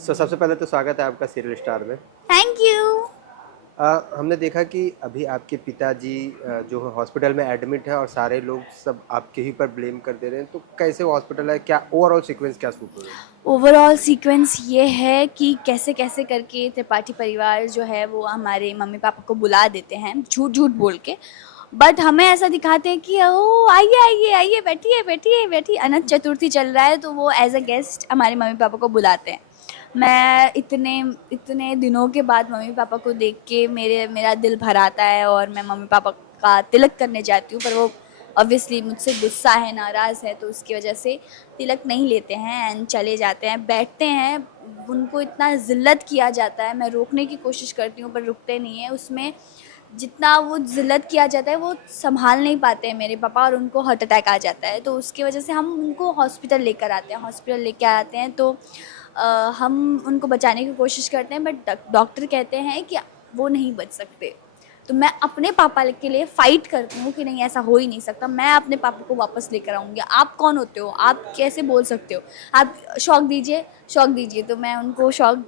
सबसे पहले तो स्वागत है आपका सीरियल स्टार में। Thank you. हमने देखा कि अभी आपके पिताजी जो है हॉस्पिटल में एडमिट है और सारे लोग सब आपके ही पर ब्लेम कर दे रहे हैं, तो कैसे वो हॉस्पिटल है, क्या ओवरऑल सीक्वेंस क्या शूट हो रहा है? ओवरऑल सीक्वेंस ये है कि कैसे कैसे करके त्रिपाठी परिवार जो है वो हमारे मम्मी पापा को बुला देते हैं झूठ झूठ बोल के। बट हमें ऐसा दिखाते हैं कि ओ आइए आइए आइए, बैठिए बैठिए बैठिए, अनंत चतुर्थी चल रहा है तो वो एज अ गेस्ट हमारे मम्मी पापा को बुलाते हैं। मैं इतने इतने दिनों के बाद मम्मी पापा को देख के मेरा दिल भर आता है और मैं मम्मी पापा का तिलक करने जाती हूँ, पर वो ऑब्वियसली मुझसे गुस्सा है, नाराज़ है, तो उसकी वजह से तिलक नहीं लेते हैं एंड चले जाते हैं, बैठते हैं। उनको इतना ज़िल्लत किया जाता है, मैं रोकने की कोशिश करती हूँ पर रुकते नहीं हैं। उसमें जितना वो ज़िल्लत किया जाता है वो संभाल नहीं पाते हैं मेरे पापा और उनको हार्ट अटैक आ जाता है, तो उसकी वजह से हम उनको हॉस्पिटल लेकर आते हैं। हॉस्पिटल लेके आते हैं तो हम उनको बचाने की कोशिश करते हैं, बट डॉक्टर कहते हैं कि वो नहीं बच सकते। तो मैं अपने पापा के लिए फ़ाइट करती हूँ कि नहीं, ऐसा हो ही नहीं सकता, मैं अपने पापा को वापस लेकर आऊँगी। आप कौन होते हो, आप कैसे बोल सकते हो, आप शौक दीजिए, शौक दीजिए। तो मैं उनको शौक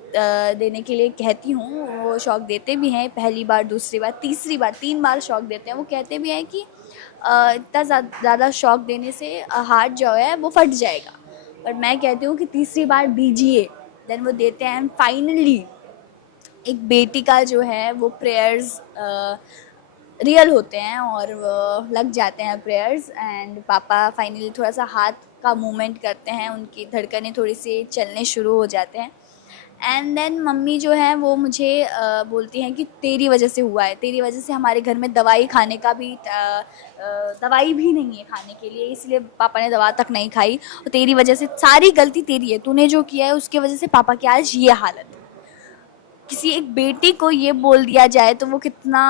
देने के लिए कहती हूँ, वो शौक देते भी हैं। पहली बार, दूसरी बार, तीसरी बार, 3 बार शौक देते हैं। वो कहते भी हैं कि इतना ज़्यादा शौक देने से हार्ट जो है वो फट जाएगा, पर मैं कहती हूँ कि तीसरी बार दीजिए। देन वो देते हैं। फाइनली एक बेटी का जो है वो प्रेयर्स रियल होते हैं और लग जाते हैं प्रेयर्स, एंड पापा फाइनली थोड़ा सा हाथ का मूवमेंट करते हैं, उनकी धड़कनें थोड़ी सी चलने शुरू हो जाते हैं। एंड देन मम्मी जो है वो मुझे बोलती हैं कि तेरी वजह से हुआ है, तेरी वजह से हमारे घर में दवाई खाने का भी दवाई भी नहीं है खाने के लिए, इसलिए पापा ने दवा तक नहीं खाई, और तेरी वजह से सारी गलती तेरी है, तूने जो किया है उसके वजह से पापा की आज ये हालत है। किसी एक बेटी को ये बोल दिया जाए तो वो कितना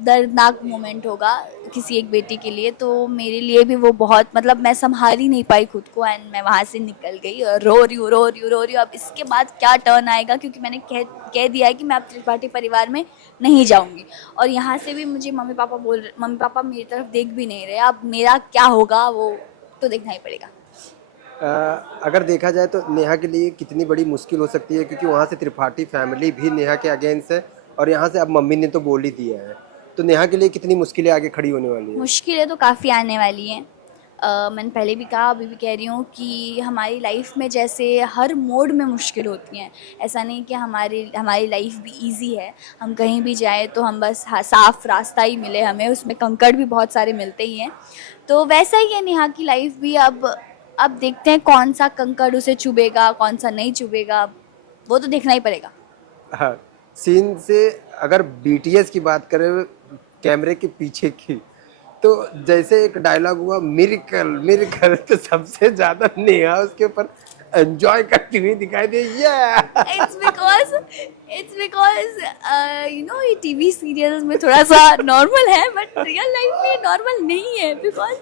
दर्दनाक मोमेंट होगा किसी एक बेटी के लिए। तो मेरे लिए भी वो बहुत, मतलब मैं संभाल ही नहीं पाई खुद को एंड मैं वहाँ से निकल गई और रो रही हूँ, रो रही हूँ, रो रही हूँ। अब इसके बाद क्या टर्न आएगा, क्योंकि मैंने कह दिया है कि मैं अब त्रिपाठी परिवार में नहीं जाऊँगी, और यहाँ से भी मुझे मम्मी पापा मेरी तरफ देख भी नहीं रहे। अब मेरा क्या होगा वो तो देखना ही पड़ेगा। अगर देखा जाए तो नेहा के लिए कितनी बड़ी मुश्किल हो सकती है, क्योंकि वहाँ से त्रिपाठी फैमिली भी नेहा के अगेंस्ट है और यहाँ से अब मम्मी ने तो बोल ही दिया है, तो नेहा के लिए कितनी मुश्किलें आगे खड़ी होने वाली है? मुश्किलें तो काफ़ी आने वाली हैं। मैंने पहले भी कहा, अभी भी कह रही हूँ कि हमारी लाइफ में जैसे हर मोड में मुश्किल होती हैं, ऐसा नहीं कि हमारी लाइफ भी इजी है। हम कहीं भी जाए तो हम बस साफ रास्ता ही मिले हमें, उसमें कंकड़ भी बहुत सारे मिलते ही हैं। तो वैसा ही है नेहा की लाइफ भी। अब देखते हैं कौन सा कंकड़ उसे चुभेगा, कौन सा नहीं चुभेगा, वो तो देखना ही पड़ेगा। हाँ, सीन से अगर बीटीएस की बात करें कैमरे के पीछे की, तो जैसे एक डायलॉग हुआ मिरेकल मिरेकल, तो सबसे ज्यादा नेहा उसके ऊपर एंजॉय करती हुई दिखाई दे। इट्स बिकॉज यू नो ये टीवी सीरियल्स में थोड़ा सा नॉर्मल है, बट रियल लाइफ में नॉर्मल नहीं है। बिकॉज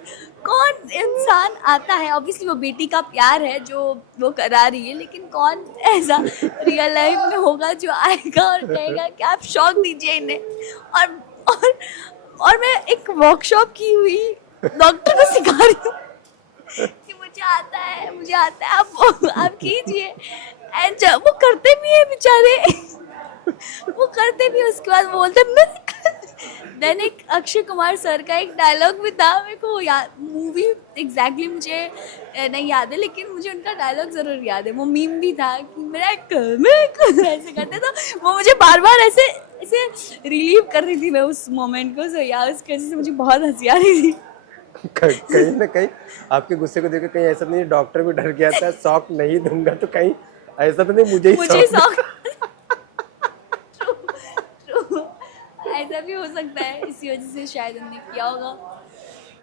कौन इंसान आता है, ऑब्वियसली वो बेटी का प्यार है जो वो करा रही है, लेकिन कौन ऐसा रियल लाइफ में होगा जो आएगा और कहेगा कि आप शौक दीजिए इन्हें। और और और मैं एक वर्कशॉप की हुई डॉक्टर को सिखा रही हूँ कि मुझे आता है, आप कीजिए। एंड जब वो करते भी है बेचारे वो करते भी है, उसके बाद बोलते मैं देन एक अक्षय कुमार सर का एक डायलॉग भी था, मेरे को याद, मूवी एग्जैक्टली मुझे नहीं याद है, लेकिन मुझे उनका डायलॉग ज़रूर याद है। वो मीम भी था कि मेरा ऐसे करते, तो वो मुझे बार बार ऐसे ऐसे रिलीव कर रही थी मैं उस मोमेंट को। सो यार उसकी वजह से मुझे बहुत हंसी आ रही थी। कहीं ना कहीं आपके गुस्से को देखकर कहीं ऐसा तो नहीं डॉक्टर भी डर गया था, शॉक नहीं दूंगा तो कहीं ऐसा तो नहीं मुझे ही शौक ऐसा भी हो सकता है, इसी वजह से शायद उन्होंने किया होगा।